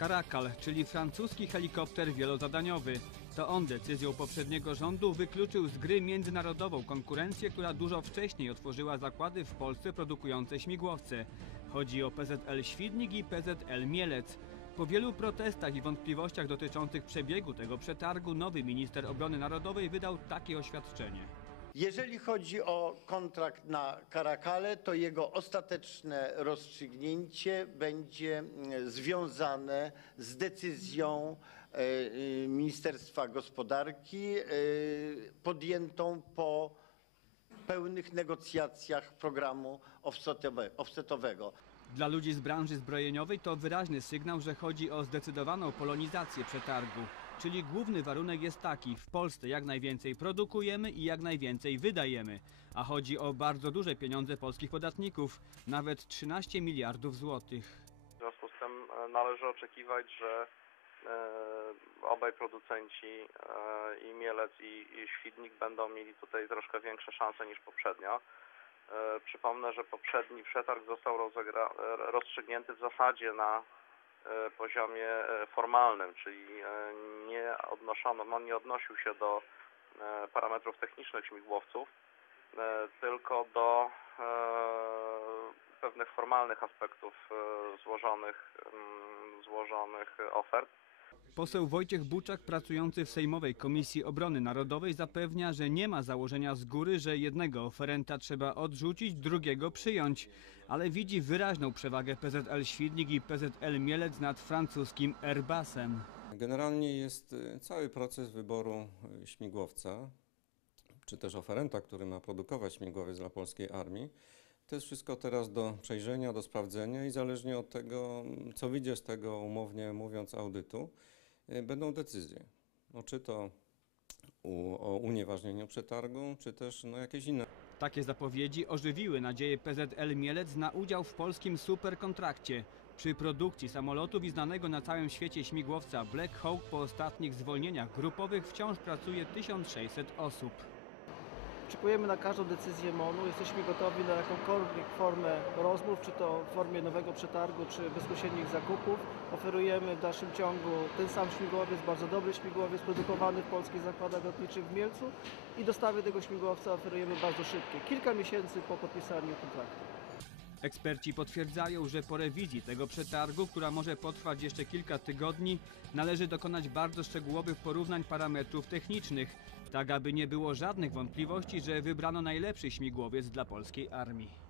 Caracal, czyli francuski helikopter wielozadaniowy. To on decyzją poprzedniego rządu wykluczył z gry międzynarodową konkurencję, która dużo wcześniej otworzyła zakłady w Polsce produkujące śmigłowce. Chodzi o PZL Świdnik i PZL Mielec. Po wielu protestach i wątpliwościach dotyczących przebiegu tego przetargu, nowy minister obrony narodowej wydał takie oświadczenie. Jeżeli chodzi o kontrakt na Karakale, to jego ostateczne rozstrzygnięcie będzie mm, związane z decyzją e, y, Ministerstwa Gospodarki e, podjętą po pełnych negocjacjach programu offsetowe- offsetowego. Dla ludzi z branży zbrojeniowej to wyraźny sygnał, że chodzi o zdecydowaną polonizację przetargu. Czyli główny warunek jest taki: w Polsce jak najwięcej produkujemy i jak najwięcej wydajemy. A chodzi o bardzo duże pieniądze polskich podatników nawet 13 miliardów złotych. W związku z tym e, należy oczekiwać, że e, obaj producenci e, i Mielec i, i Świdnik będą mieli tutaj troszkę większe szanse niż poprzednio. E, Przypomnę, że poprzedni przetarg został e, rozstrzygnięty w zasadzie na poziomie e, formalnym, czyli e, nie odnoszono, on nie odnosił się do e, parametrów technicznych śmigłowców, e, tylko do e, pewnych formalnych aspektów e, złożonych, mm, złożonych ofert. Poseł Wojciech Buczak, pracujący w Sejmowej Komisji Obrony Narodowej, zapewnia, że nie ma założenia z góry, że jednego oferenta trzeba odrzucić, drugiego przyjąć, ale widzi wyraźną przewagę PZL Świdnik i PZL Mielec nad francuskim Airbusem. Generalnie jest y, cały proces wyboru y, śmigłowca, czy też oferenta, który ma produkować śmigłowiec dla polskiej armii. To jest wszystko teraz do przejrzenia, do sprawdzenia i zależnie od tego, co wyjdzie z tego, umownie mówiąc, audytu, y, będą decyzje. No, czy to u, o unieważnieniu przetargu, czy też no, jakieś inne. Takie zapowiedzi ożywiły nadzieję PZL Mielec na udział w polskim superkontrakcie. Przy produkcji samolotów i znanego na całym świecie śmigłowca Black Hawk po ostatnich zwolnieniach grupowych wciąż pracuje 1600 osób. Czekujemy na każdą decyzję MONU. Jesteśmy gotowi na jakąkolwiek formę rozmów, czy to w formie nowego przetargu, czy bezpośrednich zakupów. Oferujemy w dalszym ciągu ten sam śmigłowiec, bardzo dobry śmigłowiec, produkowany w polskich zakładach lotniczych w Mielcu i dostawy tego śmigłowca oferujemy bardzo szybkie, kilka miesięcy po podpisaniu kontraktu. Eksperci potwierdzają, że po rewizji tego przetargu, która może potrwać jeszcze kilka tygodni, należy dokonać bardzo szczegółowych porównań parametrów technicznych, tak aby nie było żadnych wątpliwości, że wybrano najlepszy śmigłowiec dla polskiej armii.